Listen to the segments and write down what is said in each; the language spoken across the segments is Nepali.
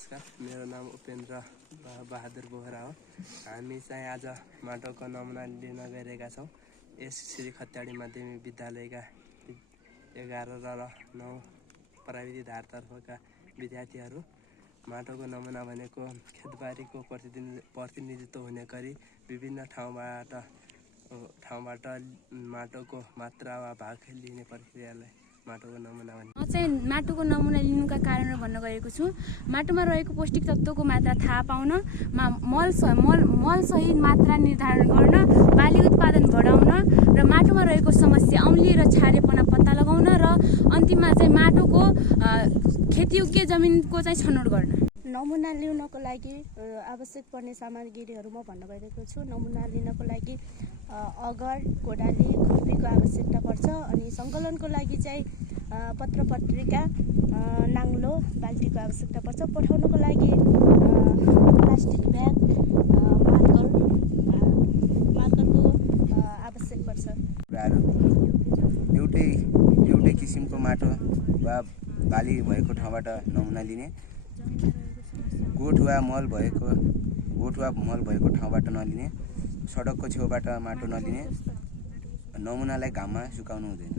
नमस्कार, मेरो नाम उपेन्द्र बहादुर बोहरा हो। हामी चाहिँ आज माटोको नमुना लिन गइरहेका छौँ। यस श्री खत्याडी माध्यमिक विद्यालयका 11 र 9 प्राविधिक धारतर्फका विद्यार्थीहरू। माटोको नमुना भनेको खेतबारीको प्रतिनिधित्व हुने गरी विभिन्न ठाउँबाट माटोको मात्रा वा भाग लिने प्रक्रियालाई माटोको नमुना भनिन्छ। म चाहिँ माटोको नमुना लिनुका कारणहरू भन्न गएको छु। माटोमा रहेको पौष्टिक तत्त्वको मात्रा थाहा पाउन, मल सही मात्रा निर्धारण गर्न, बाली उत्पादन बढाउन र माटोमा रहेको समस्या औँली र छारेपना पत्ता लगाउन र अन्तिममा चाहिँ माटोको खेतीयोग्य जमिनको चाहिँ छनौट गर्न। नमुना लिनको लागि आवश्यक पर्ने सामग्रीहरू म भन्न गइरहेको छु। नमुना लिनको लागि अगर, कोडाली, खुर्पीको आवश्यकता पर्छ। अनि सङ्कलनको लागि चाहिँ पत्र पत्रिका, नाङ्लो, बाल्टीको आवश्यकता पर्छ। पठाउनको लागि प्लास्टिक ब्याग, मार्करको आवश्यक पर्छ। एउटै किसिमको माटो वा बाली भएको ठाउँबाट नमुना लिने, गोठ वा मल भएको ठाउँबाट नलिने, सडकको छेउबाट माटो नलिने, नमुनालाई घाममा सुकाउनु हुँदैन।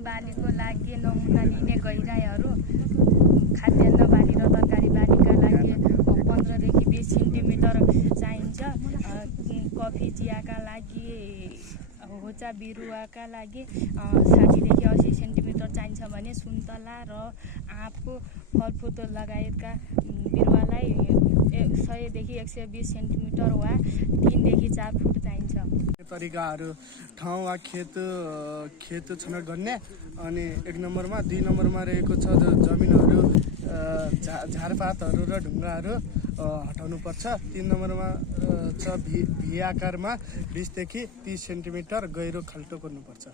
बालीको लागि नमुना लिने गहिराइहरू खाद्यान्न बाली र तरकारी बालीका लागि 15 देखि 20 सेन्टिमिटर चाहिन्छ। कफी चियाका लागि, होचा बिरुवाका लागि 60 देखि 80 सेन्टिमिटर चाहिन्छ भने सुन्तला र आँपको फलफुल लगायतका बिरुवालाई 100 देखि 120 सेन्टिमिटर वा 3 देखि 4 फुट चाहिन्छ। तरिकाहरू ठाउँ वा खेत छनौट गर्ने। अनि 1 नम्बरमा 2 नम्बरमा रहेको छ जमिनहरू, झारपातहरू र ढुङ्गाहरू हटाउनु पर्छ। 3 नम्बरमा छ भी आकारमा 20 देखि 30 सेन्टिमिटर गहिरो खाल्टो गर्नुपर्छ।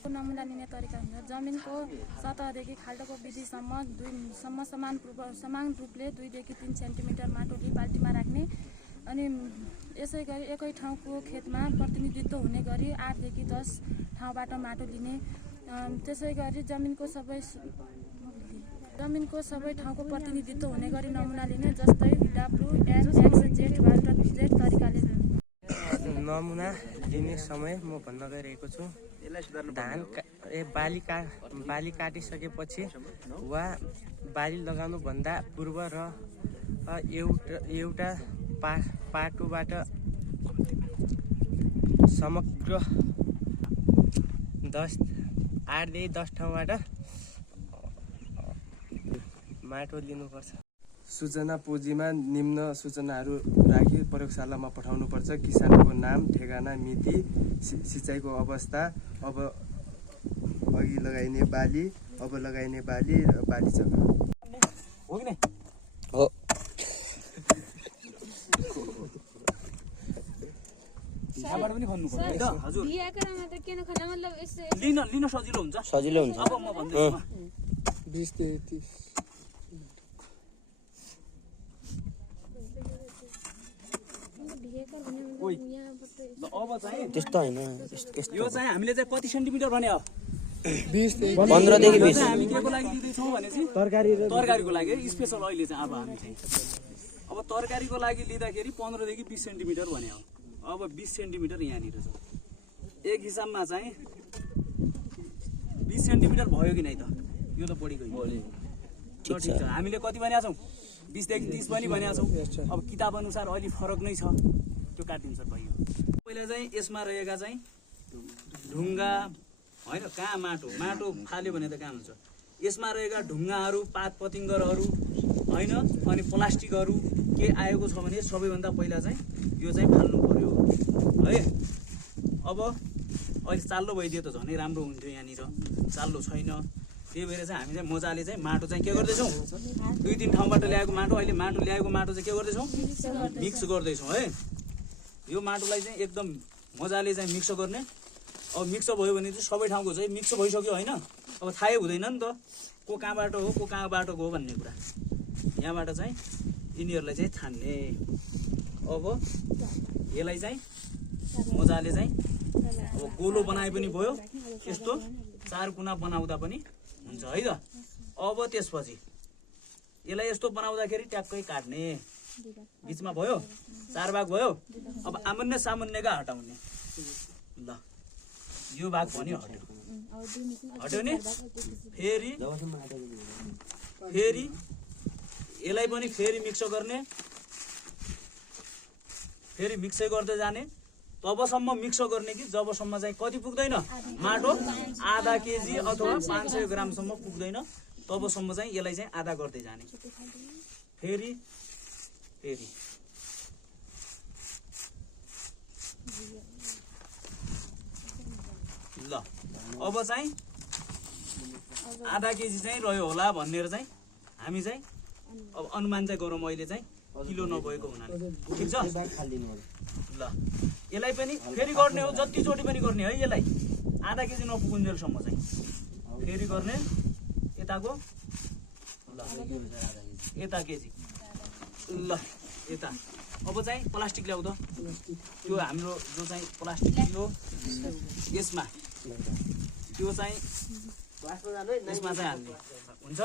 नमुना लिने तरिका हुन्छ जमिनको सतहदेखि खाल्टोको विधिसम्म समान रूपले 2 देखि 3 सेन्टिमिटर माटो बाल्टीमा राख्ने। अनि यसै गरी एकै ठाउँको खेतमा प्रतिनिधित्व हुने गरी 8 देखि 10 ठाउँबाट माटो लिने। त्यसै गरी जमिनको सबै ठाउँको प्रतिनिधित्व हुने गरी नमुना लिने, जस्तै WNXZबाट Z तरिकाले। नमुना लिने समय म भन्न गइरहेको छु। बाली काटिसकेपछि वा बाली लगाउनुभन्दा पूर्व र एउटा पाटोबाट समग्र 8देखि 10 ठाउँबाट माटो लिनुपर्छ। सूचना पुँजीमा निम्न सूचनाहरू राखी प्रयोगशालामा पठाउनुपर्छ। किसानको नाम, ठेगाना, मिति, सिँचाइको अवस्था, अब अघि लगाइने बाली, अब लगाइने बाली र बाली जग्गा। हो कि नै? हो। यहाँबाट पनि खन्नु पर्छ हैन हजुर। बियाकरमा त किन खन्नु, मतलब लिन सजिलो हुन्छ। अब म भन्दैछु 20 देखि 30। अब चाहिँ त्यस्तो हैन, यो चाहिँ हामीले चाहिँ कति सेन्टिमिटर भने हो? 20 देखि 15 देखि 20। हामी केको लागि लिँदैछौँ भने चाहिँ तरकारीको लागि स्पेसल अहिले चाहिँ अब हामी चाहिँ अब तरकारीको लागि लिँदाखेरि 15 देखि 20 सेन्टिमिटर भने हो। अब 20 सेन्टिमिटर यहाँनिर छ। एक हिसाबमा चाहिँ 20 सेन्टिमिटर भयो कि नै त? यो त बढी गयो। ठिक छ, हामीले कति भनेका छौँ? 20 देखि 30 पनि भनेका छौँ। अब किताब अनुसार अलि फरक नै छ, त्यो काटिन्छ भयो। पहिला चाहिँ यसमा रहेका चाहिँ ढुङ्गा होइन, कहाँ माटो फाल्यो भने त कहाँ हुन्छ? यसमा रहेका ढुङ्गाहरू, पात पतिङ्गरहरू होइन, अनि प्लास्टिकहरू के आएको छ भने सबैभन्दा पहिला चाहिँ यो चाहिँ फाल्नु पर्यो है। अब अहिले चाल्लो भइदियो त झनै राम्रो हुन्थ्यो। यहाँनिर चाल्लो छैन, त्यही भएर चाहिँ हामी चाहिँ मजाले चाहिँ माटो चाहिँ के गर्दैछौँ? 2-3 ठाउँबाट ल्याएको माटो, अहिले ल्याएको माटो चाहिँ के गर्दैछौँ? मिक्स गर्दैछौँ है। यो माटोलाई चाहिँ एकदम मजाले चाहिँ मिक्स गर्ने। अब मिक्स भयो भने चाहिँ सबै ठाउँको चाहिँ मिक्स भइसक्यो होइन। अब थाहै हुँदैन नि त को कहाँबाट हो, को कहाँबाट गयो भन्ने कुरा। यहाँबाट चाहिँ यिनीहरूलाई चाहिँ छान्ने। अब यसलाई चाहिँ मजाले चाहिँ अब गोलो बनाए पनि भयो, यस्तो 4 कुना बनाउँदा पनि हुन्छ है त। अब त्यसपछि यसलाई यस्तो बनाउँदाखेरि ट्याक्कै काट्ने बिचमा भयो 4 भाग भयो। अब आमुन्ने सामुन्नेका हटाउने ल यो भाग पनि हट्यो नि फेरि यसलाई पनि फेरि मिक्स गर्ने फेरि मिक्सै गर्दै जाने तबसम्म मिक्स गर्ने कि जबसम्म चाहिँ कति पुग्दैन माटो आधा केजी अथवा 500 ग्रामसम्म पुग्दैन तबसम्म चाहिँ यसलाई चाहिँ आधा गर्दै जाने फेरि ल अब चाहिँ आधा केजी चाहिँ रह्यो होला भनेर चाहिँ हामी चाहिँ अब अनुमान चाहिँ गरौँ अहिले चाहिँ किलो नभएको हुनाले ठिक छ ल यसलाई पनि फेरि गर्ने हो जतिचोटि पनि गर्ने है यसलाई आधा केजी नपुगुन्जेलसम्म चाहिँ फेरि गर्ने यताको ल यता केजी ल यता अब चाहिँ प्लास्टिक ल्याउ त त्यो हाम्रो जो चाहिँ प्लास्टिक थियो यसमा त्यो चाहिँ यसमा चाहिँ हाल्ने हुन्छ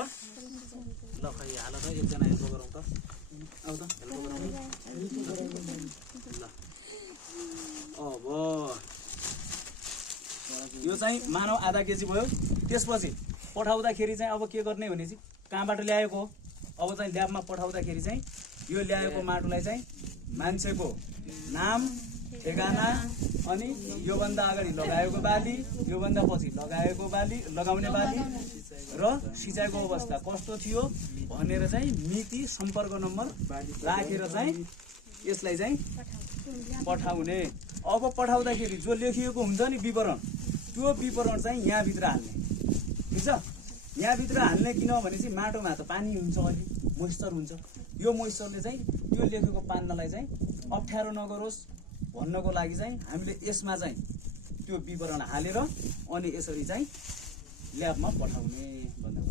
ल खै हाल त एकजना हेल्प गरौँ त आऊ त हेल्प गरौँ ल अब यो चाहिँ मानव आधा केजी भयो त्यसपछि पठाउँदाखेरि चाहिँ अब के गर्ने भनेपछि कहाँबाट ल्याएको हो अब चाहिँ ल्याबमा पठाउँदाखेरि चाहिँ यो ल्याएको माटोलाई चाहिँ मान्छेको नाम ठेगाना अनि योभन्दा अगाडि लगाएको बाली योभन्दा पछि लगाउने बाली र सिँचाइको अवस्था कस्तो थियो भनेर चाहिँ मिति सम्पर्क नम्बर राखेर चाहिँ यसलाई चाहिँ पठाउने। अब पठाउँदाखेरि जो लेखिएको हुन्छ नि विवरण त्यो विवरण चाहिँ यहाँभित्र हाल्ने ठिक छ। यहाँभित्र हाल्ने किनभने चाहिँ माटोमा त पानी हुन्छ अलि मोइस्चर हुन्छ यो मोइस्चरले चाहिँ त्यो लेखेको पान्नलाई चाहिँ अप्ठ्यारो नगरोस् भन्नको लागि चाहिँ हामीले यसमा चाहिँ त्यो विवरण हालेर अनि यसरी चाहिँ ल्याबमा पठाउने भन्दा